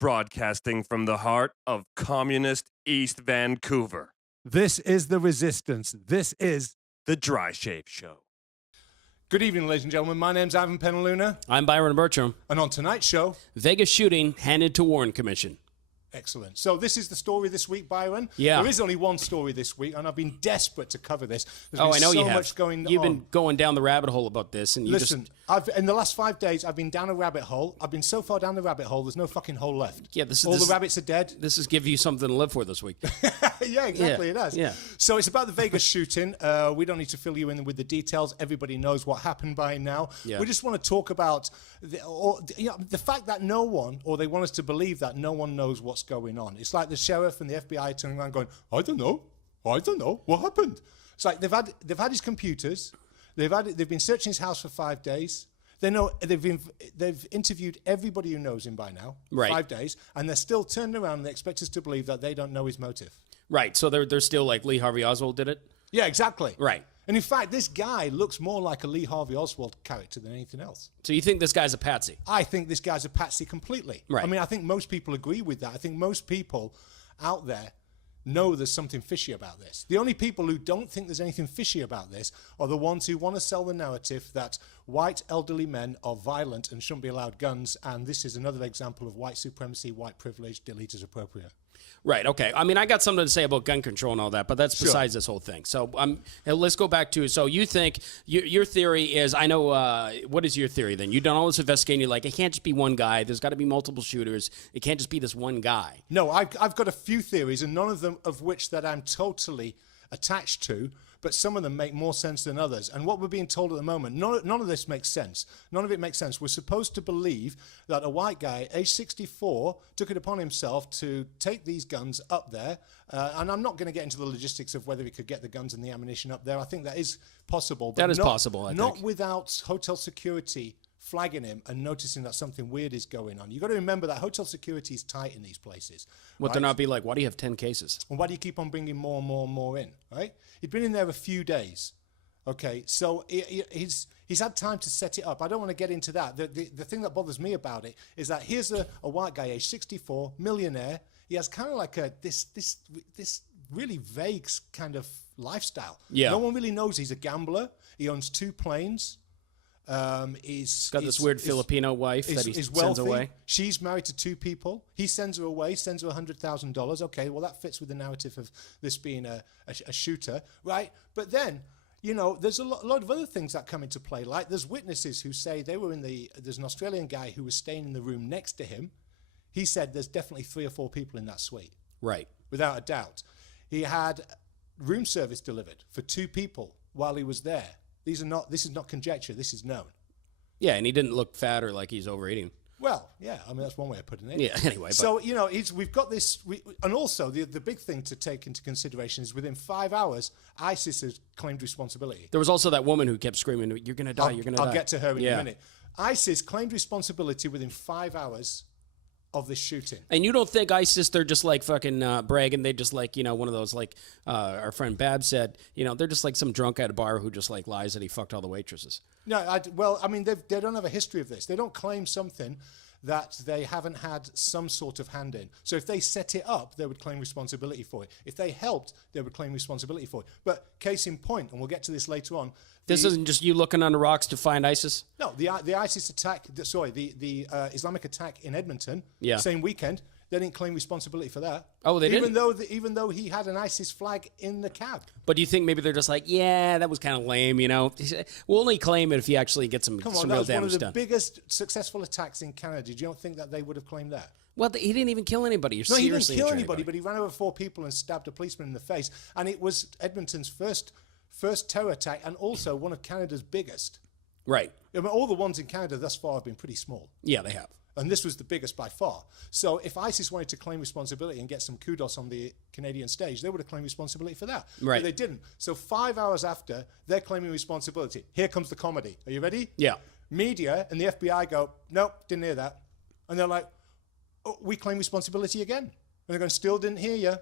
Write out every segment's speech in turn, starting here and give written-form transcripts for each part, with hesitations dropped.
broadcasting from the heart of communist East Vancouver. This is The Resistance. This is The Dry Shave Show. Good evening, ladies and gentlemen. My name's Ivan Penaluna. I'm Byron Bertram. And on tonight's show... Vegas shooting handed to Warren Commission. Excellent. So this is the story this week, Byron. Yeah. There is only one story this week, and I've been desperate to cover this. There's I been know so you have. much going You've on. been going down the rabbit hole about this, and you Listen, in the last 5 days, I've been down a rabbit hole. I've been so far down the rabbit hole, there's no fucking hole left. Yeah, this is all this the is- rabbits are dead. This is give you something to live for this week. Yeah, exactly. Yeah, It does. yeah. So it's about the Vegas shooting. We don't need to fill you in with the details. Everybody knows what happened by now. Yeah. We just want to talk about the fact that no one, or they want us to believe that no one knows what's going on. It's like the sheriff and the FBI turning around going, I don't know, what happened. It's like they've had his computers. They've been searching his house for 5 days. They know they've interviewed everybody who knows him by now, Right. 5 days, and they're still turning around and they expect us to believe that they don't know his motive. Right, so they're still like Lee Harvey Oswald did it? Yeah, exactly. Right. And in fact, this guy looks more like a Lee Harvey Oswald character than anything else. So you think this guy's a patsy? I think this guy's a patsy completely. Right. I mean, I think most people agree with that. I think most people out there know there's something fishy about this. The only people who don't think there's anything fishy about this are the ones who want to sell the narrative that white elderly men are violent and shouldn't be allowed guns, and this is another example of white supremacy, white privilege, delete as appropriate. Right, okay. I mean, I got something to say about gun control and all that, but that's Sure. besides this whole thing. So let's go back to, so you think, your theory is, I know, what is your theory then? You've done all this investigating, you're like, it can't just be one guy, there's got to be multiple shooters, it can't just be this one guy. No, I've got a few theories, and none of them of which that I'm totally attached to, but some of them make more sense than others. And what we're being told at the moment, none of this makes sense. None of it makes sense. We're supposed to believe that a white guy, age 64, took it upon himself to take these guns up there. And I'm not going to get into the logistics of whether he could get the guns and the ammunition up there. I think that is possible. But That is possible, I Not think. without hotel security flagging him and noticing that something weird is going on. You've got to remember that hotel security is tight in these places. Would right? there not be like, why do you have 10 cases? And why do you keep on bringing more and more and more in, right? He'd been in there a few days, okay? So he's had time to set it up. I don't want to get into that. The thing that bothers me about it is that here's a white guy, age 64, millionaire. He has kind of like this really vague kind of lifestyle. Yeah. No one really knows he's a gambler. He owns 2 planes. He's got this weird Filipino wife that he is sends wealthy. away. She's married to 2 people. He sends her away, sends her $100,000. Okay, well, that fits with the narrative of this being a shooter, right? But then, you know, there's a lot of other things that come into play. Like there's witnesses who say they were there's an Australian guy who was staying in the room next to him. He said there's definitely 3 or 4 people in that suite, Right. without a doubt. He had room service delivered for 2 people while he was there. This is not conjecture. This is known. Yeah, and he didn't look fat or like he's overeating. Well, yeah, I mean, that's one way of putting it. Yeah, anyway. But So, you know, we've got this, and also the big thing to take into consideration is within 5 hours, ISIS has claimed responsibility. there was also that woman who kept screaming, you're going to die, you're going to die. I'll get to her in Yeah. a minute. ISIS claimed responsibility within 5 hours of this shooting. And you don't think ISIS, they're just like fucking bragging. They just like, you know, one of those, like our friend Bab said, you know, they're just like some drunk at a bar who just like lies that he fucked all the waitresses. No, I mean, they don't have a history of this. They don't claim something that they haven't had some sort of hand in. So if they set it up, they would claim responsibility for it. If they helped, they would claim responsibility for it. But case in point, and we'll get to this later on. This isn't just you looking under rocks to find ISIS? No, the ISIS attack, the Islamic attack in Edmonton, Yeah. same weekend, they didn't claim responsibility for that. Oh, they even didn't? Even though he had an ISIS flag in the cab. But do you think maybe they're just like, yeah, that was kind of lame, you know? We'll only claim it if he actually gets some Come on, real that was one damage of the done. biggest successful attacks in Canada. Do you don't think that they would have claimed that? Well, he didn't even kill anybody. You're No, he didn't seriously kill injuring anybody, but he ran over 4 people and stabbed a policeman in the face. And it was Edmonton's first terror attack, and also one of Canada's biggest. Right. I mean, all the ones in Canada thus far have been pretty small. Yeah, they have. And this was the biggest by far. So if ISIS wanted to claim responsibility and get some kudos on the Canadian stage, they would have claimed responsibility for that. Right. But they didn't. So 5 hours after, they're claiming responsibility. Here comes the comedy. Are you ready? Yeah. Media and the FBI go, nope, didn't hear that. And they're like, oh, we claim responsibility again. And they're going, still didn't hear you.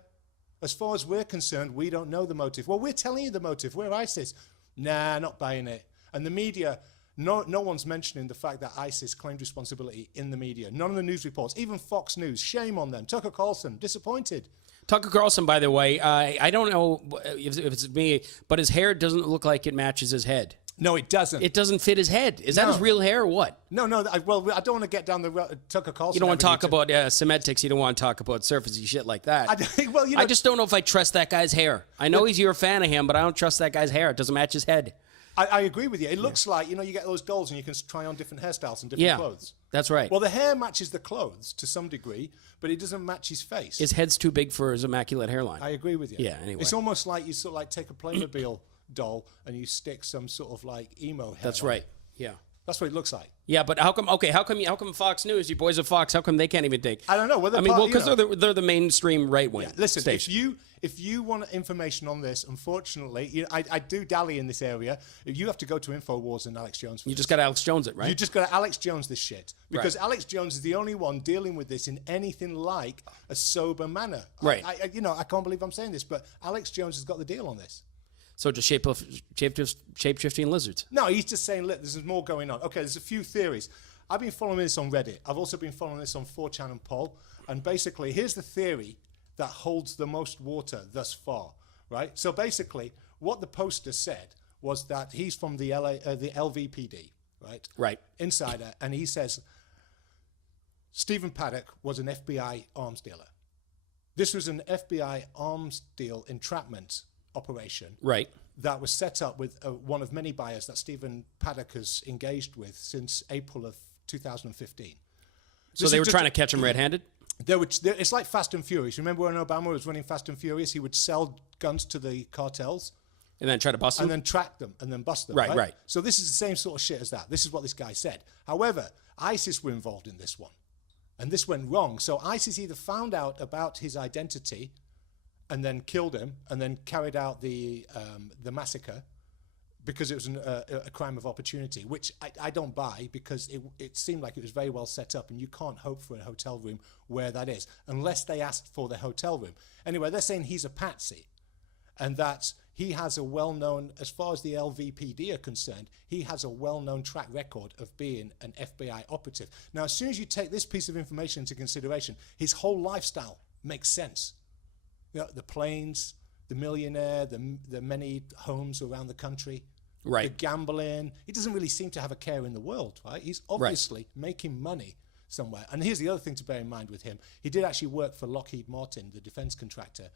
As far as we're concerned, we don't know the motive. Well, we're telling you the motive. We're ISIS. Nah, not buying it. And the media No one's mentioning the fact that ISIS claimed responsibility in the media. None of the news reports, even Fox News. Shame on them. Tucker Carlson, disappointed. Tucker Carlson, by the way, I don't know if it's me, but his hair doesn't look like it matches his head. No, it doesn't. It doesn't fit his head. Is that No. his real hair or what? No. Well, I don't want to get down the Tucker Carlson. You don't want to avenue talk about semantics. You don't want to talk about surfacey shit like that. well, you know, I just don't know if I trust that guy's hair. I know you're a fan of him, but I don't trust that guy's hair. It doesn't match his head. I agree with you. It looks like, you get those dolls and you can try on different hairstyles and different clothes. That's right. Well, the hair matches the clothes to some degree, but it doesn't match his face. His head's too big for his immaculate hairline. I agree with you. Yeah, anyway. It's almost like you sort of like take a Playmobil doll and you stick some sort of like emo hair That's on right. it. Yeah. That's what it looks like. Yeah, but how come Fox News, you boys of Fox, how come they can't even take? I don't know. Well, because they're the mainstream right wing. Yeah, listen, station. if you want information on this, unfortunately, I do dally in this area. You have to go to InfoWars and Alex Jones. You just got Alex Jones it, right? You just got to Alex Jones this shit because Right. Alex Jones is the only one dealing with this in anything like a sober manner. Right. I can't believe I'm saying this, but Alex Jones has got the deal on this. So just shape-shifting lizards. No, he's just saying, look, there's more going on. Okay, there's a few theories. I've been following this on Reddit. I've also been following this on 4chan and Poll. And basically, here's the theory that holds the most water thus far, right? So basically, what the poster said was that he's from the LVPD, right? Right. Insider, and he says Stephen Paddock was an FBI arms dealer. This was an FBI arms deal entrapment operation Right. that was set up with one of many buyers that Stephen Paddock has engaged with since April of 2015. So they were trying to catch him red-handed? It's like Fast and Furious. Remember when Obama was running Fast and Furious? He would sell guns to the cartels And then try to bust him? and then track them and then bust them. Right. So this is the same sort of shit as that. This is what this guy said. However, ISIS were involved in this one. And this went wrong. So ISIS either found out about his identity and then killed him, and then carried out the massacre because it was a crime of opportunity, which I don't buy because it seemed like it was very well set up, and you can't hope for a hotel room where that is unless they asked for the hotel room. Anyway, they're saying he's a patsy, and that he has a well-known, as far as the LVPD are concerned, he has a well-known track record of being an FBI operative. Now, as soon as you take this piece of information into consideration, his whole lifestyle makes sense. The planes, the millionaire, the many homes around the country, Right. the gambling. He doesn't really seem to have a care in the world, right? He's obviously making money somewhere. And here's the other thing to bear in mind with him. He did actually work for Lockheed Martin, the defense contractor,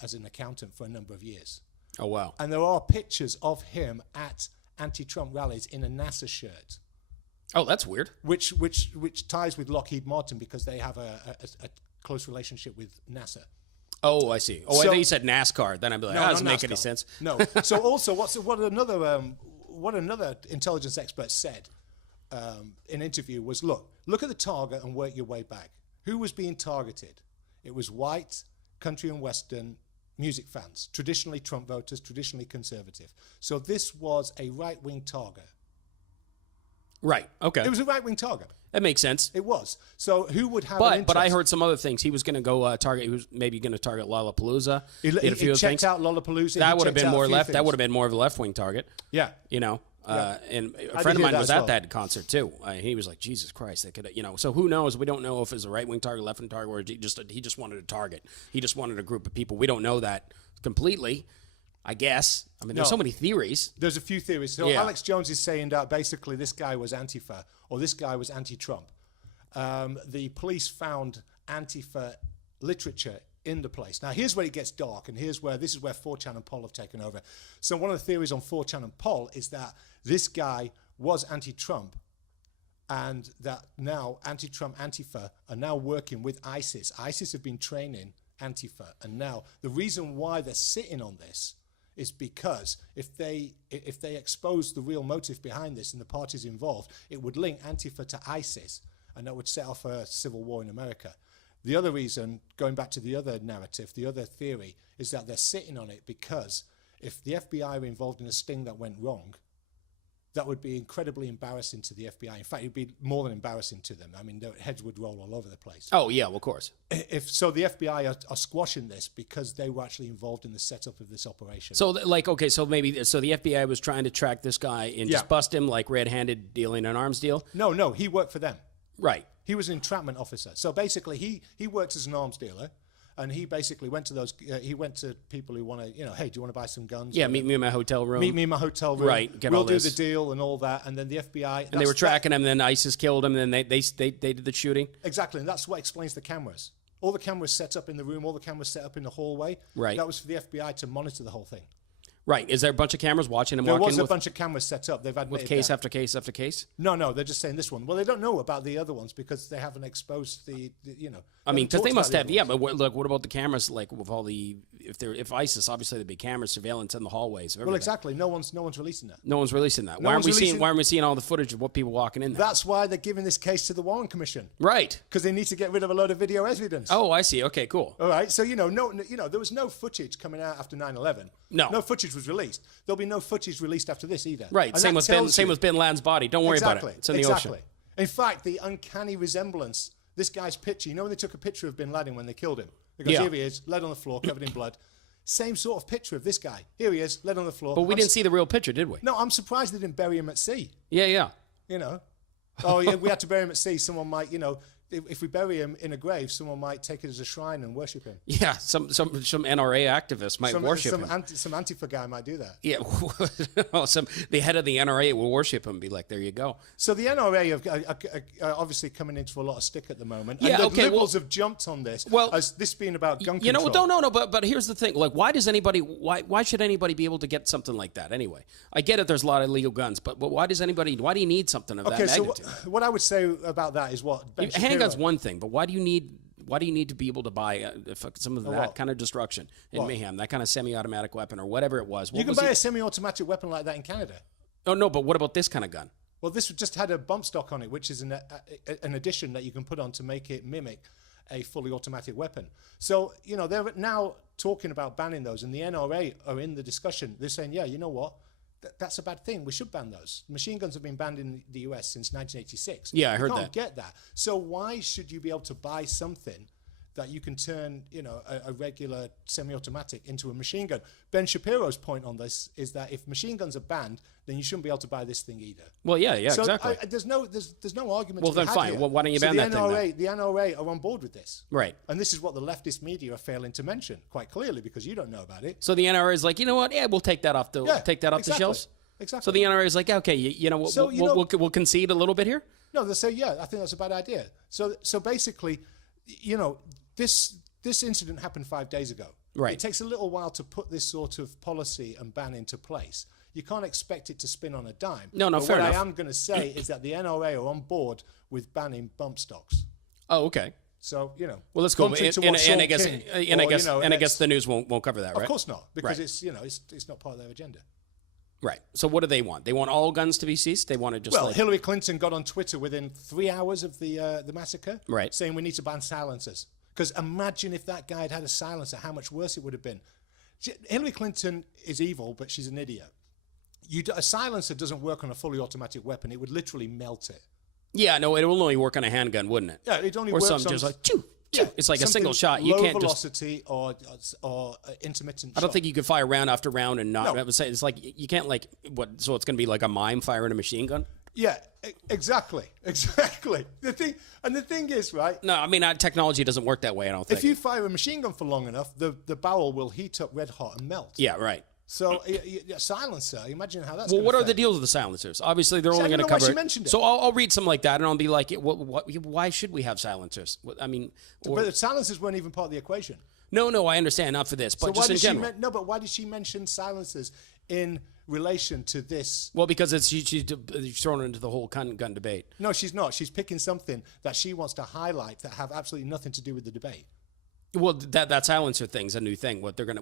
as an accountant for a number of years. Oh, wow. And there are pictures of him at anti-Trump rallies in a NASA shirt, Oh, that's weird. which ties with Lockheed Martin because they have a close relationship with NASA. Oh, I see. Oh, I So- thought you said NASCAR. Then I'd be like, that doesn't make any NASCAR. sense. No. So also, what another intelligence expert said in an interview was, look at the target and work your way back. Who was being targeted? It was white, country and western music fans, traditionally Trump voters, traditionally conservative. So this was a right-wing target. Right. Okay. It was a right-wing target. That makes sense. It was. So who would have an But interest? I heard some other things. He was going to go target. He was maybe going to target Lollapalooza. He did a few checked other things. out Lollapalooza. That he would have checked been out a more few left. That things. would have been more of a left-wing target. Yeah. You know. And I a did friend of hear mine that was as at well. that concert too. He was like, Jesus Christ, they could, So who knows? We don't know if it's a right wing target, left wing target, or he just wanted a target. He just wanted a group of people. We don't know that completely. I guess. I mean, there's No. so many theories. There's a few theories. So Yeah. Alex Jones is saying that basically this guy was Antifa or this guy was anti-Trump. The police found Antifa literature in the place. Now, here's where it gets dark, and this is where 4chan and Poll have taken over. So one of the theories on 4chan and Poll is that this guy was anti-Trump, and that now anti-Trump Antifa are now working with ISIS. ISIS have been training Antifa, and now the reason why they're sitting on this is because if they expose the real motive behind this and the parties involved, it would link Antifa to ISIS, and that would set off a civil war in America. The other reason, going back to the other narrative, the other theory, is that they're sitting on it because if the FBI are involved in a sting that went wrong, that would be incredibly embarrassing to the FBI. In fact, it'd be more than embarrassing to them. I mean, their heads would roll all over the place. Oh, yeah, well, of course. If so, the FBI are squashing this because they were actually involved in the setup of this operation. So, okay, so the FBI was trying to track this guy and just bust him like red-handed dealing an arms deal? No, he worked for them. Right. He was an entrapment officer. So basically, he worked as an arms dealer. And he basically went to he went to people who want to, hey, do you want to buy some guns? Yeah, meet me in my hotel room. Meet me in my hotel room. Right, get we'll all do this. the deal and all that. And then the FBI. And they were tracking him, and then ISIS killed him, and then they did the shooting. Exactly, and that's what explains the cameras. All the cameras set up in the room, all the cameras set up in the hallway. Right. That was for the FBI to monitor the whole thing. Right. Is there a bunch of cameras watching him There walk was in a with, bunch of cameras set up. They've admitted with case that. after case after case? No, they're just saying this one. Well, they don't know about the other ones because they haven't exposed the I mean, because they talked must about have, the yeah. other But look, what about the cameras? Like with all the, if ISIS, obviously there'd be camera surveillance in the hallways. Of Well, everything. exactly. No one's releasing that. No one's releasing that. No Why aren't one's we seeing? releasing- Why aren't we seeing all the footage of what people walking in there? That's why they're giving this case to the Warren Commission Right. because they need to get rid of a load of video evidence. Oh, I see. Okay, cool. All right, so there was no footage coming out after 9/11. No footage was released. There'll be no footage released after this either. Right. And Same that with Ben. tells Same you- with Bin Laden's body. Don't worry about it. It's in the ocean. In fact, the uncanny resemblance. This guy's picture. You know when they took a picture of Bin Laden when they killed him? Because Yeah. here he is, lead on the floor, covered in blood. Same sort of picture of this guy. Here he is, lead on the floor. But we didn't see the real picture, did we? No, I'm surprised they didn't bury him at sea. Yeah. You know. Oh, yeah, we had to bury him at sea. Someone might, if we bury him in a grave, someone might take it as a shrine and worship him. Yeah. Some NRA activist might worship him. Some Antifa guy might do that. Yeah. The head of the NRA will worship him. And be like, there you go. So the NRA are obviously coming into a lot of stick at the moment. Yeah, And the okay, Liberals have jumped on this as this being about gun control. No. But here's the thing. Like, why should anybody be able to get something like that anyway? I get it. There's a lot of legal guns, but why do you need something of that magnitude? So what I would say about that is what Ben Shapiro- Handgun's one thing, but why do you need to be able to buy some of that what? kind of destruction and What? mayhem, that kind of semi-automatic weapon or whatever it was? You can buy a semi-automatic weapon like that in Canada. Oh no, but what about this kind of gun? Well, this just had a bump stock on it, which is an addition that you can put on to make it mimic a fully automatic weapon. So, they're now talking about banning those, and the NRA are in the discussion. They're saying, yeah, you know what? That's a bad thing. We should ban those. Machine guns have been banned in the US since 1986. Yeah, I heard you that. can't get that. So why should you be able to buy something that you can turn, a regular semi-automatic into a machine gun? Ben Shapiro's point on this is that if machine guns are banned, then you shouldn't be able to buy this thing either. Well, yeah, So exactly. there's no argument. Well, to be then had fine. here. Well, why don't you So ban the that thing then? The NRA are on board with this, Right. And this is what the leftist media are failing to mention quite clearly because you don't know about it. So the NRA is like, you know what? Yeah, we'll take that off the exactly. shelves. Exactly. So the NRA is like, okay, we'll concede a little bit here. No, they'll say, yeah, I think that's a bad idea. So basically, this incident happened 5 days ago. Right. It takes a little while to put this sort of policy and ban into place. You can't expect it to spin on a dime. No, but fair what enough. I am going to say is that the NRA are on board with banning bump stocks. Oh, okay. So Well, let's go. contrary to what Sean King I or, guess the news won't cover that, right? Of course not, because Right. it's not part of their agenda. Right. So what do they want? They want all guns to be seized. They want to just Well, Hillary Clinton got on Twitter within 3 hours of the massacre, Right. saying we need to ban silencers. Because imagine if that guy had had a silencer, how much worse it would have been. Hillary Clinton is evil, but she's an idiot. A silencer doesn't work on a fully automatic weapon. It would literally melt it. Yeah, no, it will only work on a handgun, wouldn't it? Yeah, it only or works some on just like choo, choo. It's like a something single shot. You low can't just. velocity or intermittent. I don't shot. think you could fire round after round and not. No. I would say it's like you can't like what. So it's going to be like a mime firing a machine gun. Yeah, exactly. The thing is, right? No, I mean technology doesn't work that way. I don't think. If you fire a machine gun for long enough, the barrel will heat up red hot and melt. Yeah, right. So a silencer, imagine how that's. Well, gonna what are fare. the deals with the silencers? Obviously, they're See, I only don't going to know why cover. she mentioned it. So I'll read something like that, and I'll be like, why should we have silencers? I mean, But the silencers weren't even part of the equation. no, I understand, not for this, but So just in general. but why did she mention silencers in relation to this? Well, because she's thrown into the whole gun debate. No, she's not. She's picking something that she wants to highlight that have absolutely nothing to do with the debate. Well, that silencer thing's a new thing. What's the deal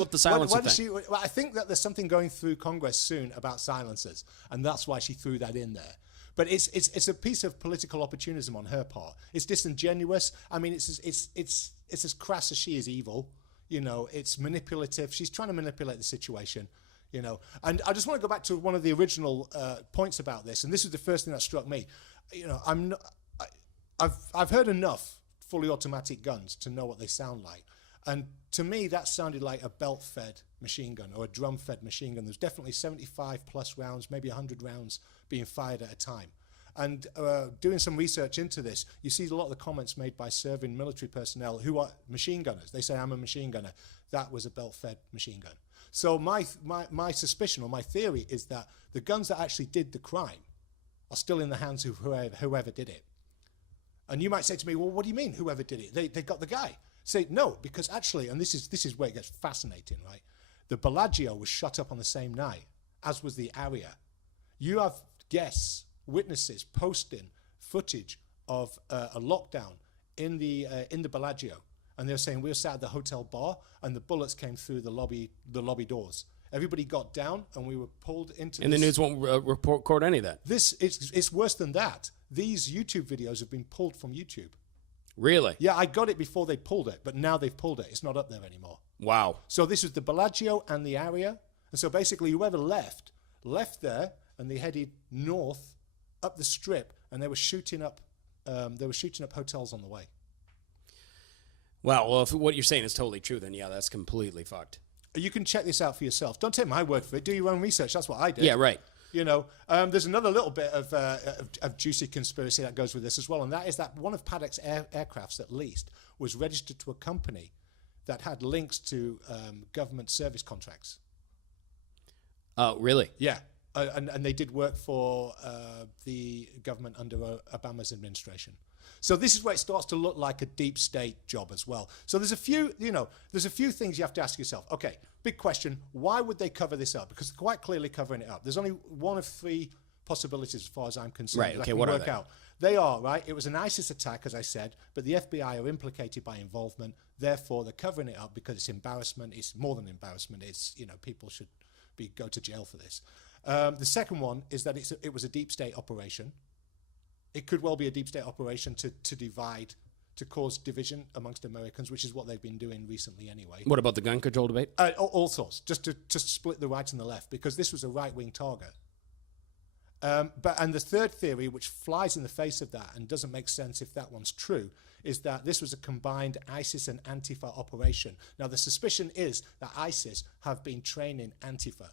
with the silencer thing? Well, I think that there's something going through Congress soon about silencers, and that's why she threw that in there. But it's a piece of political opportunism on her part. It's disingenuous. I mean, it's as crass as she is evil. It's manipulative. She's trying to manipulate the situation. You know, and I just want to go back to one of the original points about this, and this is the first thing that struck me. You know, I've heard enough fully automatic guns to know what they sound like, and to me that sounded like a belt-fed machine gun or a drum-fed machine gun. There's definitely 75 plus rounds, maybe 100 rounds being fired at a time. And doing some research into this, you see a lot of the comments made by serving military personnel who are machine gunners. They say, I'm a machine gunner. That was a belt-fed machine gun. So my suspicion or my theory is that the guns that actually did the crime are still in the hands of whoever did it. And you might say to me, well, what do you mean whoever did it? They got the guy. Say, no, because actually, and this is where it gets fascinating, right? The Bellagio was shot up on the same night, as was the Aria. You have guests, witnesses posting footage of a lockdown in the Bellagio, and they're saying we were sat at the hotel bar and the bullets came through the lobby doors. Everybody got down and we were pulled into. And the news won't record any of that. It's worse than that. These YouTube videos have been pulled from YouTube. Really? Yeah, I got it before they pulled it, but now they've pulled it. It's not up there anymore. Wow. So this was the Bellagio and the Aria, and so basically whoever left there, and they headed north up the strip, and they were shooting up hotels on the way. Wow. Well, if what you're saying is totally true, then yeah, that's completely fucked. You can check this out for yourself. Don't take my word for it. Do your own research. That's what I did. Yeah, right. You know, there's another little bit of juicy conspiracy that goes with this as well, and that is that one of Paddock's aircrafts, at least, was registered to a company that had links to government service contracts. Oh, really? Yeah. And they did work for the government under Obama's administration. So this is where it starts to look like a deep state job as well. So there's a few things you have to ask yourself. Okay, big question, why would they cover this up? Because they're quite clearly covering it up. There's only one of three possibilities as far as I'm concerned. Right, okay, what are they? They are, right, it was an ISIS attack, as I said, but the FBI are implicated by involvement. Therefore, they're covering it up because it's embarrassment. It's more than embarrassment. It's, people should go to jail for this. The second one is that it was a deep state operation. It could well be a deep state operation to divide, to cause division amongst Americans, which is what they've been doing recently anyway. What about the gun control debate? All sorts, just to split the right and the left, because this was a right-wing target. And the third theory, which flies in the face of that and doesn't make sense if that one's true, is that this was a combined ISIS and Antifa operation. Now, the suspicion is that ISIS have been training Antifa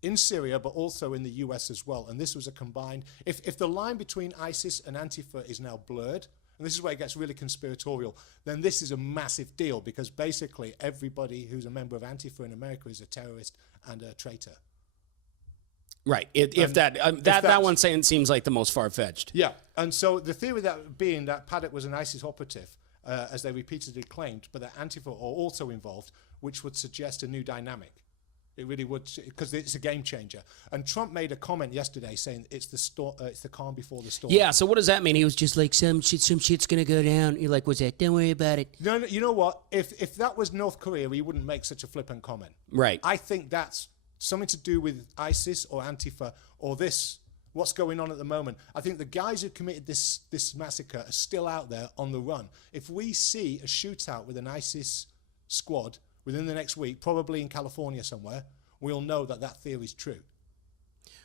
in Syria, but also in the US as well. And this was a combined, if the line between ISIS and Antifa is now blurred, and this is where it gets really conspiratorial, then this is a massive deal, because basically everybody who's a member of Antifa in America is a terrorist and a traitor. Right. That one seems like the most far-fetched. Yeah. And so the theory that being that Paddock was an ISIS operative, as they repeatedly claimed, but that Antifa are also involved, which would suggest a new dynamic. It really would, because it's a game changer. And Trump made a comment yesterday saying it's the calm before the storm. Yeah, so what does that mean? He was just like, some shit's going to go down. You're like, what's that? Don't worry about it. No, you know what? If that was North Korea, he wouldn't make such a flippant comment. Right. I think that's something to do with ISIS or Antifa or what's going on at the moment. I think the guys who committed this massacre are still out there on the run. If we see a shootout with an ISIS squad within the next week, probably in California somewhere, we'll know that theory is true.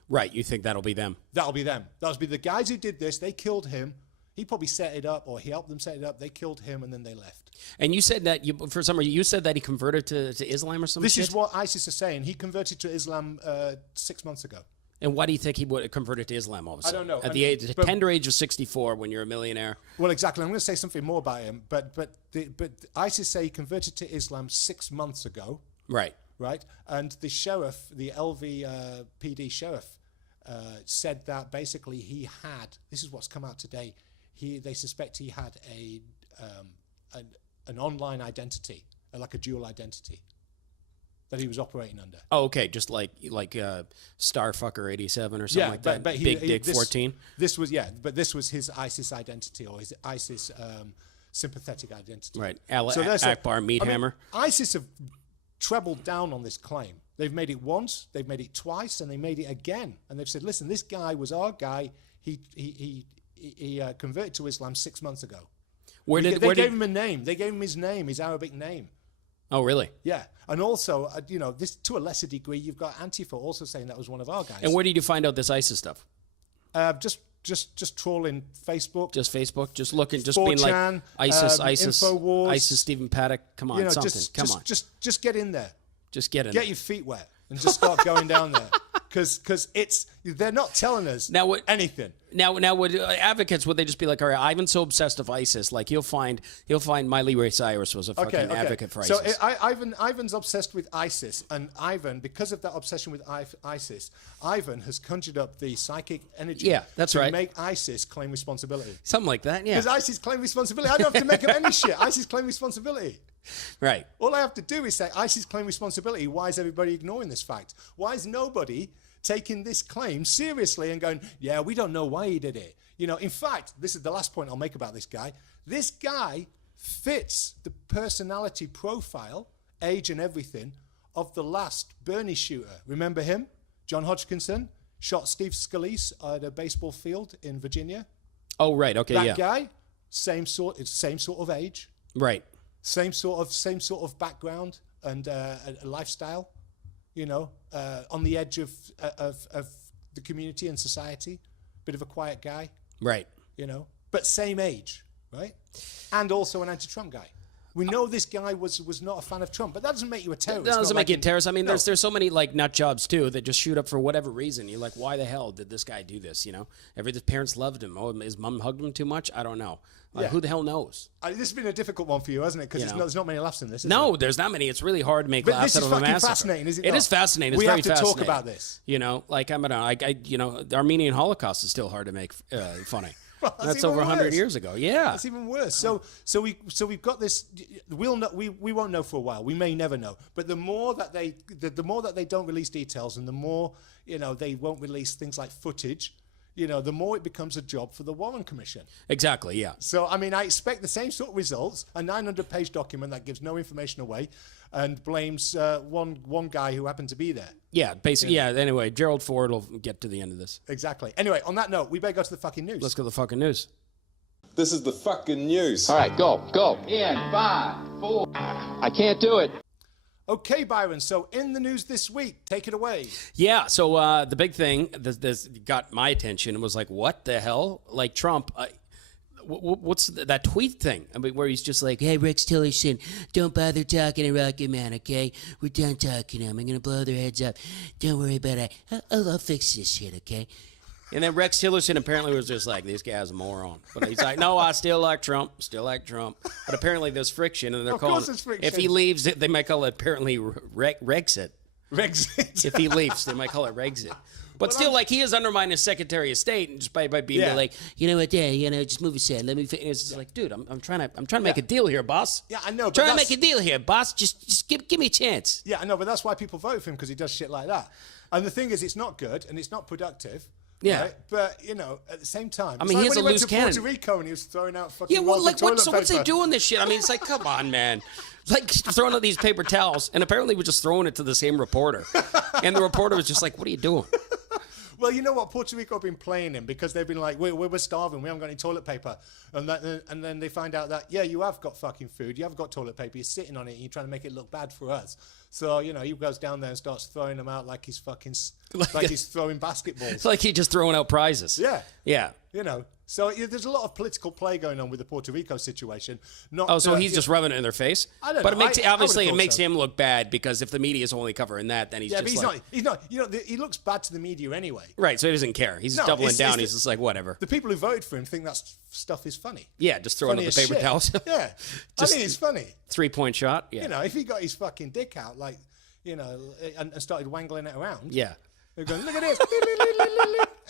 Right, you think that'll be them? That'll be them. That'll be the guys who did this. They killed him. He probably set it up, or he helped them set it up. They killed him, and then they left. And you said that, for some reason, you said that he converted to Islam or something? This is what ISIS is saying. He converted to Islam 6 months ago. And why do you think he would convert to Islam all of a sudden? I don't know. At the tender age of 64, when you're a millionaire. Well, exactly. I'm going to say something more about him. But ISIS say he converted to Islam 6 months ago. Right. Right. And the sheriff, the LVPD sheriff, said that basically he had. This is what's come out today. They suspect he had an online identity, like a dual identity, that he was operating under. Oh, okay, just like Starfucker 87 or something like that. But Big Dick 14. This was his ISIS identity, or his ISIS sympathetic identity. Right. Akbar Meathammer. ISIS have trebled down on this claim. They've made it once, they've made it twice, and they made it again. And they've said, listen, this guy was our guy. He converted to Islam 6 months ago. They gave him a name. They gave him his name, his Arabic name. Oh, really? Yeah. And also, this to a lesser degree, you've got Antifa also saying that was one of our guys. And where did you find out this ISIS stuff? Just trolling Facebook. Just Facebook? Just looking, just 4chan, being like ISIS, InfoWars. ISIS, Stephen Paddock. Come on, something. Come on. Just get in there. Just get in. Get your feet wet and just start going down there. Because they're not telling us anything. Now, would advocates, would they just be like, all right, Ivan's so obsessed with ISIS, like he'll find Miley Ray Cyrus was a fucking advocate for ISIS. So Ivan's obsessed with ISIS, and Ivan, because of that obsession with ISIS, Ivan has conjured up the psychic energy to make ISIS claim responsibility. Something like that, yeah. Because ISIS claim responsibility. I don't have to make up any shit. ISIS claim responsibility. Right. All I have to do is say ISIS claim responsibility. Why is everybody ignoring this fact? Why is nobody taking this claim seriously and going, yeah, we don't know why he did it? In fact, this is the last point I'll make about this guy. This guy fits the personality profile, age and everything, of the last Bernie shooter. Remember him? John Hodgkinson shot Steve Scalise at a baseball field in Virginia. Oh, right. Okay, that guy, same sort of age. Right. Same sort of background and lifestyle. On the edge of the community and society, bit of a quiet guy, right? But same age, right? And also an anti-Trump guy. We know this guy was not a fan of Trump, but that doesn't make you a terrorist. That doesn't make you a terrorist. I mean, there's so many like nut jobs too that just shoot up for whatever reason. You're like, why the hell did this guy do this? His parents loved him. Oh, his mom hugged him too much. I don't know. Who the hell knows? This has been a difficult one for you, hasn't it? Because there's not many laughs in this. No, there's not many. It's really hard to make laughs out of a massacre. This is fascinating, is it not? It is fascinating. It's we very have to fascinating. talk about this. I don't know. The Armenian Holocaust is still hard to make funny. Well, that's over 100 years ago. Yeah, that's even worse. So we've got this. We won't know for a while. We may never know. But the more that they don't release details, and the more they won't release things like footage, the more it becomes a job for the Warren Commission. Exactly. Yeah. So I mean, I expect the same sort of results. A 900-page document that gives no information away, and blames one guy who happened to be there. Yeah, basically. Yeah. Anyway, Gerald Ford will get to the end of this. Exactly. Anyway, on that note, we better go to the fucking news. Let's go to the fucking news. This is the fucking news. All right, go. In 5, 4. I can't do it. Okay, Byron. So in the news this week, take it away. Yeah. So the big thing that got my attention was like, what the hell? Like Trump. What's that tweet thing? I mean, where he's just like, hey, Rex Tillerson, don't bother talking to Rocket Man, okay? We're done talking to him. I'm going to blow their heads up. Don't worry about it. I'll fix this shit, okay? And then Rex Tillerson apparently was just like, this guy's a moron. But he's like, no, I still like Trump. But apparently there's friction, and they're calling it, if he leaves, they might call it apparently Rexit. Rexit. If he leaves, they might call it Rexit. But still, like, he is undermining his Secretary of State, and just by being like, you know what, just move aside. Let me. It's just like, dude, I'm trying to make a deal here, boss. Yeah, I know. Trying to make a deal here, boss. Just give me a chance. Yeah, I know, but that's why people vote for him, because he does shit like that. And the thing is, it's not good and it's not productive. Yeah, right? But at the same time, I mean, he's a loose cannon. Puerto Rico and he was throwing out fucking. Yeah, well, rolls like of toilet so what's he paper. doing this shit? I mean, it's like, come on, man. Like throwing out these paper towels, and apparently we're just throwing it to the same reporter, and the reporter was just like, "What are you doing?" Well, you know what? Puerto Rico have been playing him because they've been like, we're starving. We haven't got any toilet paper. And then they find out that, yeah, you have got fucking food. You have got toilet paper. You're sitting on it and you're trying to make it look bad for us. So, he goes down there and starts throwing them out like he's fucking, like he's throwing basketballs. It's like he's just throwing out prizes. Yeah. Yeah. So there's a lot of political play going on with the Puerto Rico situation. So he's just rubbing it in their face? I don't know. But it makes him look bad, because if the media is only covering that, then he's just but he's not. He looks bad to the media anyway. Right, so he doesn't care. He's just doubling down. He's just like, whatever. The people who voted for him think that stuff is funny. Yeah, just throwing up the paper towels. Yeah. I mean, it's funny. 3-point shot. Yeah. If he got his fucking dick out, like, and started wangling it around. Yeah. They're going, look at this.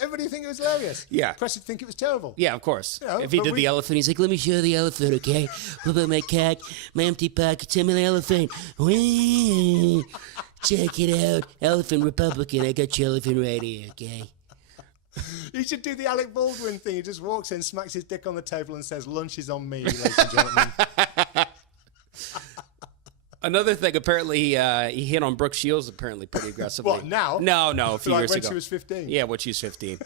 Everybody think it was hilarious. Yeah. Press would think it was terrible. Yeah, of course. If he did the elephant, he's like, let me show the elephant, okay? What about my cock, my empty pocket, tell me the elephant. Whee! Check it out. Elephant Republican. I got your elephant right here, okay? He should do the Alec Baldwin thing. He just walks in, smacks his dick on the table and says, lunch is on me, ladies and gentlemen. Another thing, apparently, he hit on Brooke Shields apparently pretty aggressively. What, now? No, a few years when ago. she was 15? Yeah, when she was 15.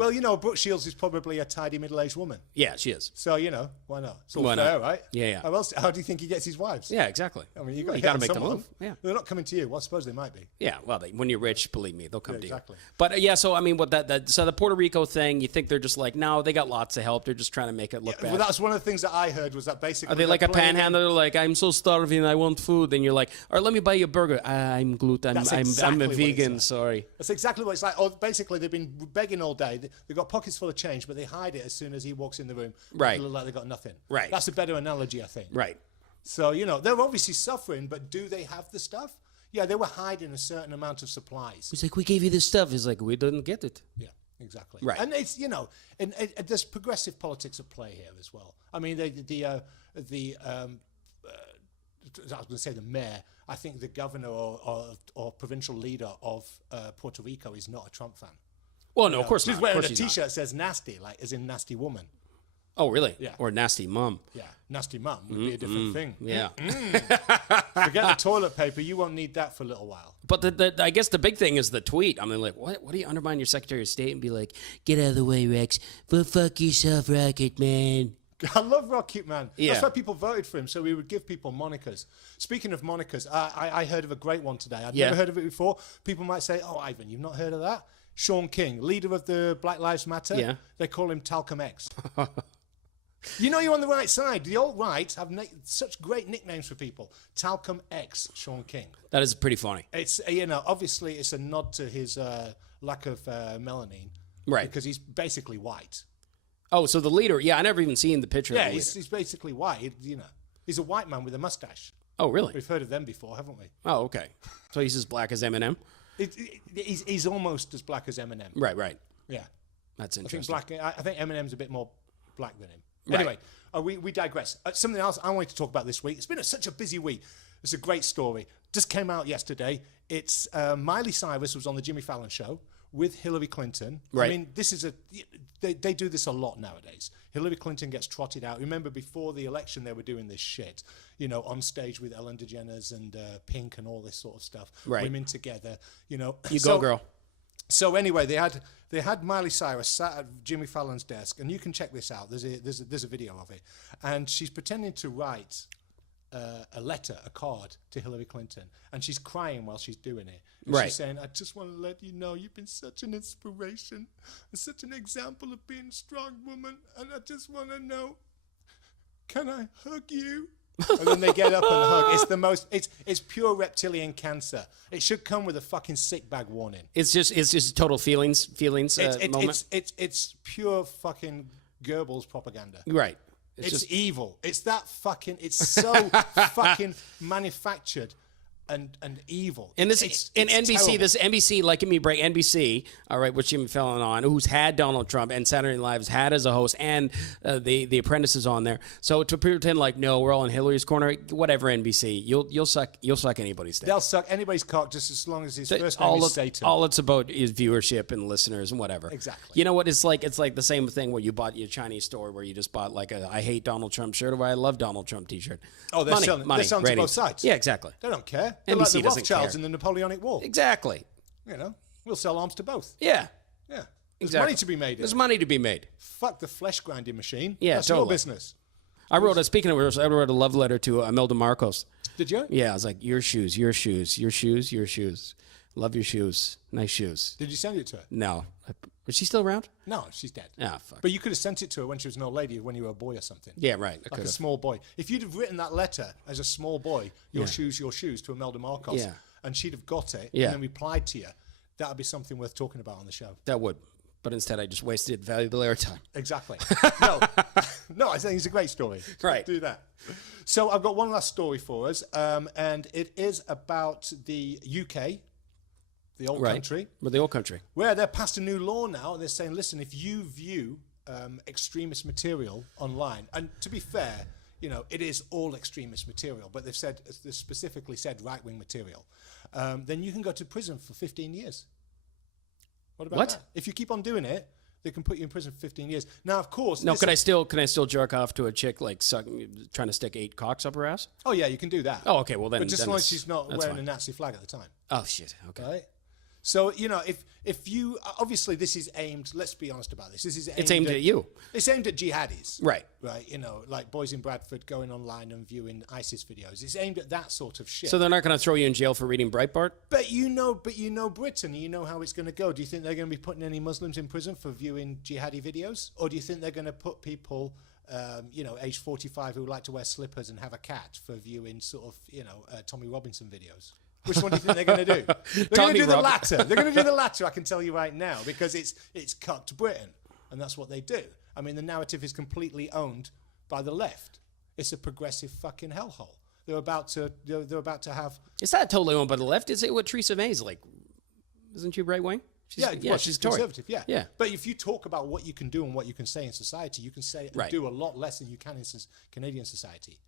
Well, you know, Brooke Shields is probably a tidy middle-aged woman. Yeah, she is. So, you know, why not? It's all Why fair, not? right? Yeah. How do you think he gets his wives? Yeah, exactly. I mean, Well, you got to hit make on the someone. move. Yeah. They're not coming to you. Well, I suppose they might be. Yeah, well, when you're rich, believe me, they'll come Yeah, to you. exactly. But yeah, so I mean, what so the Puerto Rico thing, you think they're just like, no, they got lots of help. They're just trying to make it look bad. Well, that's one of the things that I heard was that basically... Are they like a they're playing in- panhandler? Like, I'm so starving, I want food. And you're like, all right, let me buy you a burger. I'm gluten. That's I'm exactly a what it's vegan. like. Sorry. That's exactly what it's like. Or basically, they've been begging all day. They've got pockets full of change, but they hide it as soon as he walks in the room. Right. They look like they've got nothing. Right. That's a better analogy, I think. Right. So, you know, they're obviously suffering, but do they have the stuff? Yeah, they were hiding a certain amount of supplies. He's like, we gave you this stuff. He's like, we didn't get it. Yeah, exactly. Right. And it's, you know, and there's progressive politics at play here as well. I mean, I was going to say the mayor. I think the governor or provincial leader of Puerto Rico is not a Trump fan. Well, no, of course She's not. Of wearing course a he's not. T-shirt that says nasty, like as in nasty woman. Oh, really? Yeah. Or nasty mom. Yeah, nasty mum would be a different thing. Yeah. Forget the toilet paper. You won't need that for a little while. But I guess the big thing is the tweet. I mean, like, what do you undermine your Secretary of State and be like, get out of the way, Rex. But fuck yourself, Rocket Man. I love Rocket Man. Yeah. That's why people voted for him, so we would give people monikers. Speaking of monikers, I heard of a great one today. I'd Yeah. never heard of it before. People might say, oh, Ivan, you've not heard of that? Sean King, leader of the Black Lives Matter. Yeah. They call him Talcum X. You know you're on the right side. The alt-right have such great nicknames for people. Talcum X, Sean King. That is pretty funny. It's, you know, obviously it's a nod to his lack of melanin. Right. Because he's basically white. Oh, so the leader. Yeah, I never even seen the picture Yeah, of the he's basically white. You know, he's a white man with a mustache. Oh, really? We've heard of them before, haven't we? Oh, okay. So he's as black as Eminem? He's almost as black as Eminem. Right, right. Yeah. That's I think interesting. I think Eminem's a bit more black than him. Right. Anyway, we digress. Something else I wanted to talk about this week. It's been such a busy week. It's a great story. Just came out yesterday. It's Miley Cyrus was on the Jimmy Fallon show with Hillary Clinton. Right. I mean, this is they do this a lot nowadays. Hillary Clinton gets trotted out. Remember, before the election, they were doing this shit, you know, on stage with Ellen DeGeneres and Pink and all this sort of stuff. Right. Women together, you know. You go, girl. So anyway, they had Miley Cyrus sat at Jimmy Fallon's desk, and you can check this out. There's a video of it, and she's pretending to write a letter, a card to Hillary Clinton, and she's crying while she's doing it. And Right. She's saying, "I just want to let you know you've been such an inspiration, and such an example of being a strong woman, and I just want to know, can I hug you?" And then they get up and hug. It's the most. It's pure reptilian cancer. It should come with a fucking sick bag warning. It's just total feelings moment. It's pure fucking Goebbels propaganda. Right. It's just evil. It's that fucking. It's so fucking manufactured and evil. And this it's in NBC, terrible. this NBC, like give me a break, NBC, all right, which Jimmy Fallon on, who's had Donald Trump and Saturday Night Live's had as a host, and the Apprentice is on there. So to pretend like no, we're all in Hillary's corner, whatever NBC, you'll suck anybody's dick. They'll suck anybody's cock just as long as his first name all is Satan. all it's about is viewership and listeners and whatever. Exactly. You know what? It's like the same thing where you bought your Chinese store where you just bought like a I hate Donald Trump shirt or I love Donald Trump T-shirt. Oh, they're selling to ratings. both sides. Yeah, exactly. They don't care. They're like the NBC doesn't Rothschilds care. in the Napoleonic War. Exactly. You know, we'll sell arms to both. Yeah. Yeah. There's Exactly. money to be made. There's money to be made. Fuck the flesh grinding machine. Yeah, That's your totally. business. I wrote a love letter to Imelda Marcos. Did you? Yeah, I was like, your shoes, your shoes, your shoes, your shoes. Love your shoes. Nice shoes. Did you send it to her? No. Is she still around? No, she's dead. Ah, fuck. But you could have sent it to her when she was an old lady, when you were a boy or something. Yeah, right. I Like could a have. small boy. If you'd have written that letter as a small boy, your shoes, to Imelda Marcos, Yeah. and she'd have got it Yeah. and then replied to you, that would be something worth talking about on the show. That would. But instead, I just wasted valuable airtime. Exactly. No, I think it's a great story. Right. Do that. So I've got one last story for us, and it is about the UK, the old country, But the old country. where they're passed a new law now. They're saying, listen, if you view extremist material online, and to be fair, you know, it is all extremist material, but they've specifically said right-wing material, then you can go to prison for 15 years. What about What? that? If you keep on doing it, they can put you in prison for 15 years. Now, of course... No, this- can I still jerk off to a chick like trying to stick 8 cocks up her ass? Oh, yeah, you can do that. Oh, okay. Well, then. But just as then long as it's- she's not that's wearing fine. a Nazi flag at the time, Oh shit. Okay. right? So, you know, if you obviously this is aimed, let's be honest about this. This is It's aimed at you. It's aimed at jihadis. Right. Right. You know, like boys in Bradford going online and viewing ISIS videos. It's aimed at that sort of shit. So they're not going to throw you in jail for reading Breitbart? But you know Britain, you know how it's going to go. Do you think they're going to be putting any Muslims in prison for viewing jihadi videos? Or do you think they're going to put people, age 45 who like to wear slippers and have a cat for viewing sort of, Tommy Robinson videos? Which one do you think they're going to do? They're going to do the latter. They're going to do the latter, I can tell you right now, because it's cucked Britain. And that's what they do. I mean, the narrative is completely owned by the left. It's a progressive fucking hellhole. They're about to have... It's not totally owned by the left. Is it what Theresa May's like? Isn't she right wing? She's Tory. conservative, yeah. Yeah. But if you talk about what you can do and what you can say in society, you can say and Right. do a lot less than you can in Canadian society.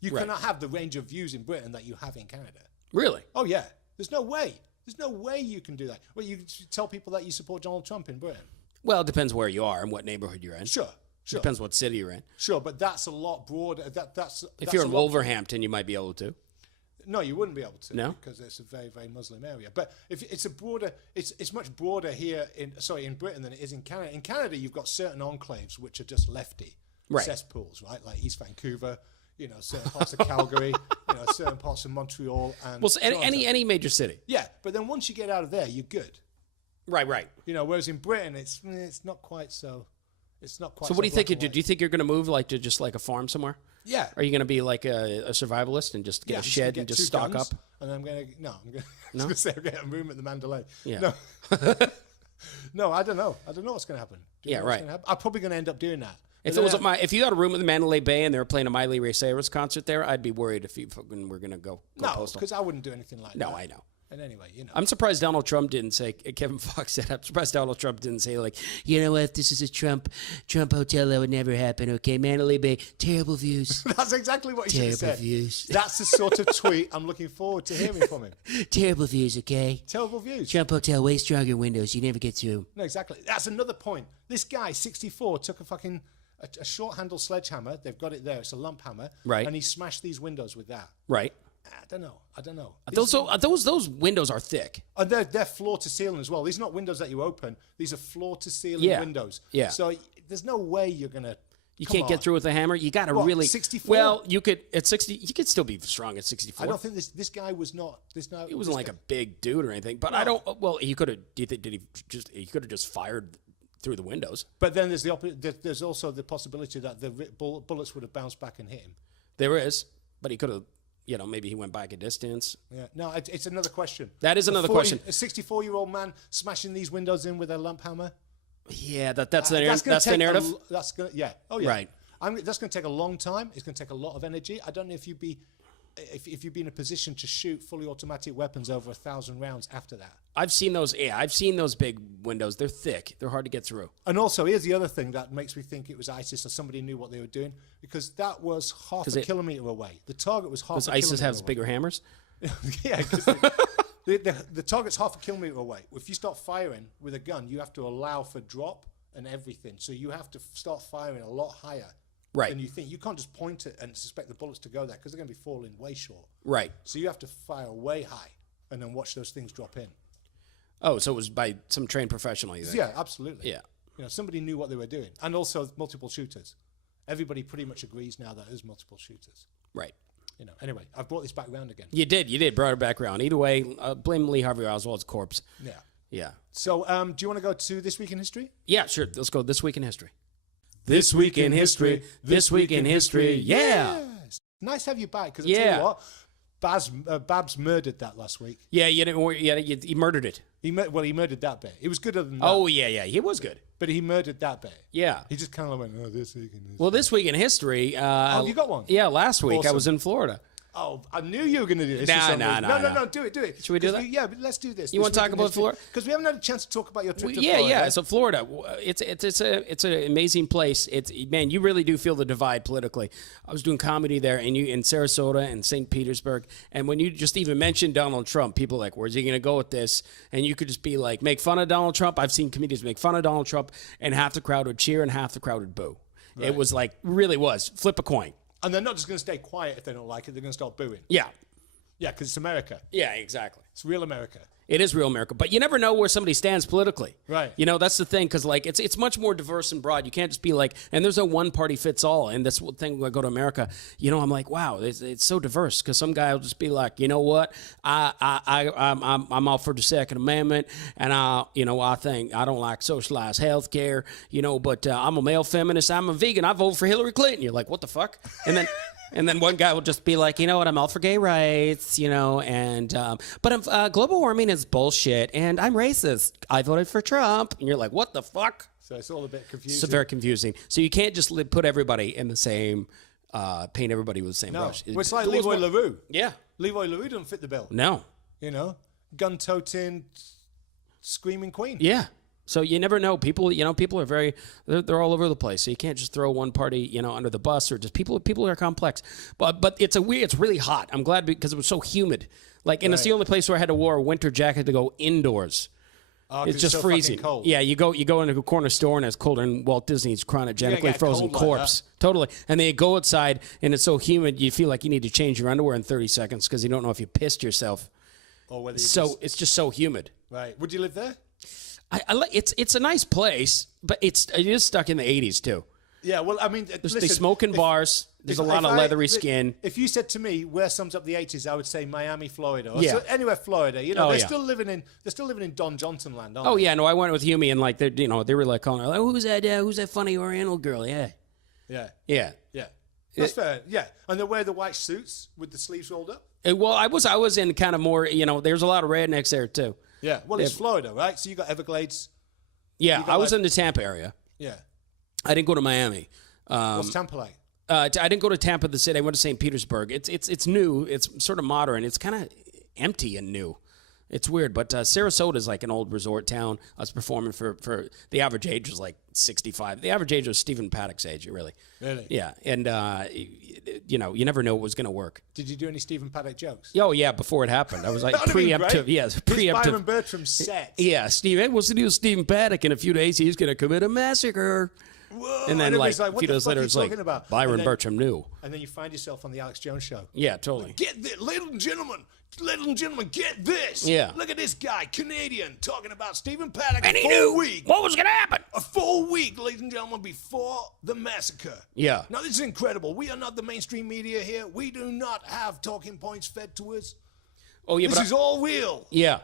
You Right. cannot have the range of views in Britain that you have in Canada. Really? Oh, yeah. There's no way. There's no way you can do that. Well, you tell people that you support Donald Trump in Britain. Well, it depends where you are and what neighborhood you're in. Sure. Depends what city you're in. Sure, but that's a lot broader. That's If you're in a lot- Wolverhampton, you might be able to. No, you wouldn't be able to. No? Because it's a very, very Muslim area. But if it's a broader, it's much broader here in Britain than it is in Canada. In Canada, you've got certain enclaves which are just lefty Right. cesspools, right? Like East Vancouver, certain parts of Calgary, certain parts of Montreal, and Well, so Toronto. any major city. Yeah, but then once you get out of there, you're good. Right. Whereas in Britain, it's not quite so. It's not quite. So what do you think black you and do? Do you think you're going to move like to just like a farm somewhere? Yeah. Are you going to be like a survivalist and just get Yeah, a I'm just shed gonna and get just 2 stock guns, up? And I'm going to I'm going to say I'm going to room at the Mandalay. Yeah. No. No, I don't know. I don't know what's going to happen. Do you Yeah, know what's right. gonna happen? I'm probably going to end up doing that. If But it was then if you had a room at the Mandalay Bay and they were playing a Miley Cyrus concert there, I'd be worried if you fucking were going to go no, postal. because I wouldn't do anything like that. No, I know. And anyway, I'm surprised Donald Trump didn't say. Kevin Fox said, "I'm surprised Donald Trump didn't say like, you know what, this is a Trump hotel that would never happen. Okay, Mandalay Bay, terrible views, that's exactly what he should have terrible said. views, That's the sort of tweet I'm looking forward to hearing from him. terrible views. Okay, Terrible views. Trump hotel, way stronger windows. You never get through. No, exactly. That's another point. This guy, 64, took a short handle sledgehammer. They've got it there. It's a lump hammer. Right. And he smashed these windows with that. Right. I don't know. Those windows are thick. And they're floor to ceiling as well. These are not windows that you open. These are floor to ceiling Yeah. windows. Yeah. So there's no way you're gonna. You can't get through with a hammer. You got to What, really 64? Well, you could at 60. You could still be strong at 64. I don't think this guy was not. He wasn't like a big dude or anything. But I don't. Well, he could have. Do you think? He could have just fired through the windows? But then there's also the possibility that the bullets would have bounced back and hit him. There is, but he could have. Maybe he went back a distance. Yeah. No, it's another question. That is another question. A 64-year-old man smashing these windows in with a lump hammer. Yeah, that's the That's narrative. gonna That's the take narrative. That's gonna. Yeah. Oh yeah. Right. That's going to take a long time. It's going to take a lot of energy. I don't know if you'd be in a position to shoot fully automatic weapons over 1,000 rounds after that. I've seen those. Yeah, I've seen those big windows. They're thick. They're hard to get through. And also, here's the other thing that makes me think it was ISIS or somebody knew what they were doing, because that was half a kilometer away. The target was half a Because kilometer ISIS has away. bigger hammers. Yeah, 'cause the target's half a kilometer away. If you start firing with a gun, you have to allow for drop and everything. So you have to start firing a lot higher Right. than you think. You can't just point it and suspect the bullets to go there, because they're going to be falling way short. Right. So you have to fire way high and then watch those things drop in. Oh, so it was by some trained professional. You think? Yeah, absolutely. Yeah. Somebody knew what they were doing. And also multiple shooters. Everybody pretty much agrees now that there's multiple shooters. Right. Anyway, I've brought this back around again. You did. Brought it back around. Either way, blame Lee Harvey Oswald's corpse. Yeah. Yeah. So, do you want to go to This Week in History? Yeah, sure. Let's go This Week in History. This Week in History. This Week in History. Yeah. Yes. Nice to have you back, because I Yeah. tell you what, Babs murdered that last week. Yeah, you didn't worry. Yeah, he murdered it. He murdered that bit. It was gooder than that. Oh, yeah. He was good. But he murdered that bit. Yeah. He just kind of went, This Week in History. Well, This Week in History. you got one? Yeah, last week I Awesome. was in Florida. Oh, I knew you were going to do this. Nah, for some nah, reason. nah, No, nah. do it. Should we do 'Cause that? Yeah, but let's do this. You wanna talk about Florida? Because we haven't had a chance to talk about your trip to Yeah, Florida. yeah. So Florida, it's an amazing place. Man, you really do feel the divide politically. I was doing comedy there, and in Sarasota and St. Petersburg, and when you just even mentioned Donald Trump, people are like, "Where's he going to go with this?" And you could just be like, make fun of Donald Trump. I've seen comedians make fun of Donald Trump, and half the crowd would cheer and half the crowd would boo. It was like really was flip a coin. And they're not just going to stay quiet if they don't like it. They're going to start booing. Yeah. Yeah, because it's America. Yeah, exactly. It's real America. It is real America, but you never know where somebody stands politically. Right. You know, that's the thing, because like it's much more diverse and broad. You can't just be like, and there's no one party fits all. And that's one thing when I go to America, you know, I'm like, wow, it's so diverse. Because some guy will just be like, you know what, I'm all for the Second Amendment, and I think I don't like socialized health care, you know, but I'm a male feminist, I'm a vegan, I vote for Hillary Clinton. You're like, what the fuck? And then one guy will just be like, you know what, I'm all for gay rights, you know, and but global warming is bullshit, and I'm racist. I voted for Trump. And you're like, what the fuck? So it's all a bit confusing. It's very confusing. So you can't just put everybody in the same, paint everybody with the same No. brush. Well, it's like Leroy LaRue. Yeah. Leroy LaRue doesn't fit the bill. No. You know? Gun-toting, screaming queen. Yeah. So you never know. People, you know, people are they're all over the place. So you can't just throw one party, you know, under the bus, or just people are complex. But it's really hot. I'm glad because it was so humid. Like, and it's the only place where I had to wear a winter jacket to go indoors. Oh, 'cause It's just so freezing. fucking cold. Yeah, you go into a corner store and it's colder than Walt Disney's cryogenically get frozen cold like corpse. Totally. And then you go outside and it's so humid you feel like you need to change your underwear in 30 seconds because you don't know if you pissed yourself. Or whether you It's just so humid. Right. Would you live there? I like it's a nice place, but it is stuck in the 80s too. Yeah, well, I mean, They smoke in bars. There's a lot of leathery skin. If you said to me, where sums up the 80s, I would say Miami, Florida. Or Yeah. anywhere Florida. You know, Oh, they're yeah. still living in Don Johnson land, aren't Oh they? yeah, no, I went with Yumi and like they were like calling her like, who's that funny Oriental girl? Yeah, Yeah. yeah. Yeah. That's fair. Yeah. And they wear the white suits with the sleeves rolled up. Well, I was in kind of more, you know, there's a lot of rednecks there too. Yeah. Well, it's Florida, right? So you got Everglades. Yeah, got I was like- in the Tampa area. Yeah. I didn't go to Miami. What's Tampa like? I didn't go to Tampa, the city. I went to St. Petersburg. It's new. It's sort of modern. It's kind of empty and new. It's weird, but Sarasota is like an old resort town. I was performing for the average age was like 65. The average age was Stephen Paddock's age, really. Really? Yeah, and you know, you never know what was going to work. Did you do any Stephen Paddock jokes? Oh yeah, before it happened, I was like That would've been preemptive. great. Yes, His preemptive. Byron Bertram set. Yeah, Steve. Hey, what's the deal with Stephen Paddock? In a few days, he's going to commit a massacre. Whoa, And then, like, everybody's a what few the days fuck later, are you it's like talking about? Byron And then- Bertram knew. And then you find yourself on the Alex Jones show. Yeah, totally. Get this, ladies and gentlemen, get this. Yeah. Look at this guy, Canadian, talking about Stephen Paddock And a he full knew week. what was going to happen. A full week, ladies and gentlemen, before the massacre. Yeah. Now, this is incredible. We are not the mainstream media here. We do not have talking points fed to us. Oh yeah, This but is all real. yeah.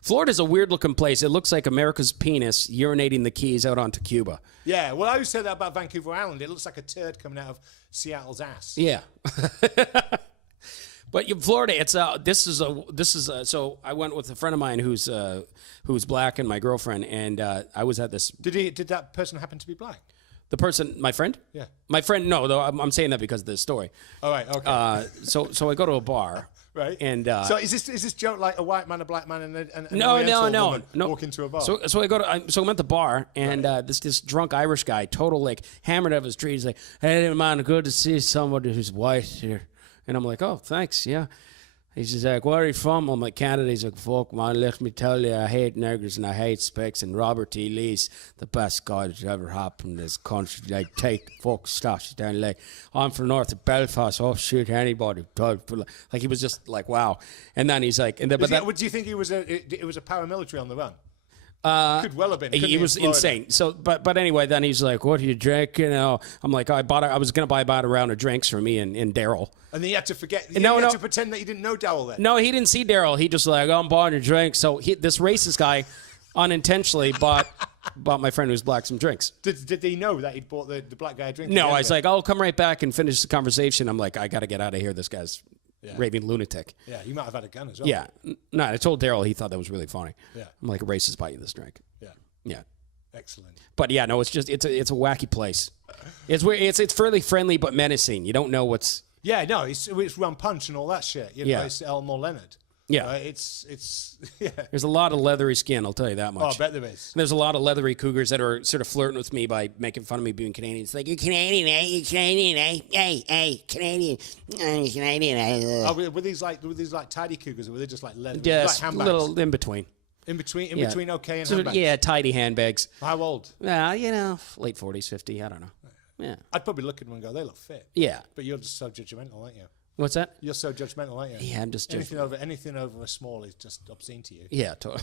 Florida's a weird looking place. It looks like America's penis urinating the Keys out onto Cuba. Yeah, well, I always say that about Vancouver Island. It looks like a turd coming out of Seattle's ass. Yeah. But Florida, it's so I went with a friend of mine who's black and my girlfriend, and I was at this. Did that person happen to be black? The person, my friend. Yeah. My friend, no, though I'm saying that because of this story. All right, okay. So I go to a bar. Right. And so is this joke like a white man, a black man, and an no, Oriental woman walk into a bar? So I'm at the bar, and this drunk Irish guy, total like hammered out of his tree. He's like, "Hey man, good to see somebody who's white here." And I'm like, "Oh, thanks, yeah." He's just like, "Where are you from?" I'm like, "Canada." He's like, "Fuck man, let me tell you, I hate niggers and I hate specs, and Robert E. Lee's the best guy that's ever happened in this country. Like, take the fuck stash down like I'm from north of Belfast. I'll shoot anybody." Like he was just like, wow. And then he's like, Do you think it was a paramilitary on the run? Could well have been. Couldn't he in was Florida? insane. So, but anyway, then he's like, "What are you drinking?" You know, I'm like, I was gonna buy about a round of drinks for me and Daryl. And then you had to forget. You No, had no. to pretend that you didn't know Dowell then. No, he didn't see Daryl. He just like, "I'm buying a drink." So this racist guy, unintentionally bought my friend who's black some drinks. Did he know that he'd bought the black guy a drink? No, at I was the end like, "I'll come right back and finish the conversation." I'm like, "I got to get out of here. This guy's raving lunatic." of it? Yeah, he might have had a gun as well. Yeah, no, I told Daryl. He thought that was really funny. Yeah. I'm like, "A racist buy you this drink." Yeah. Yeah. Excellent. But yeah, no, it's a wacky place. It's weird. It's fairly friendly but menacing. You don't know what's. Yeah, no, it's Rum Punch and all that shit. You know, Yeah. it's Elmore Leonard. Yeah. It's yeah. There's a lot of leathery skin. I'll tell you that Oh, much. I bet there is. There's a lot of leathery cougars that are sort of flirting with me by making fun of me being Canadian. It's like, "You're Canadian, eh? You're Canadian, eh? Hey, Canadian. You're Canadian, eh?" Oh, were these like tidy cougars, or were they just like leather? Just like a handbags? little in between. in between, Yeah. okay and Sort of, handbags. yeah, tidy handbags. How old? Yeah, you know, late 40s, 50, I don't know. Yeah. I'd probably look at them and go, they look fit. Yeah. But you're just so judgmental, aren't you? What's that? You're so judgmental, aren't you? Yeah, I'm just anything over a small is just obscene to you. Yeah, totally.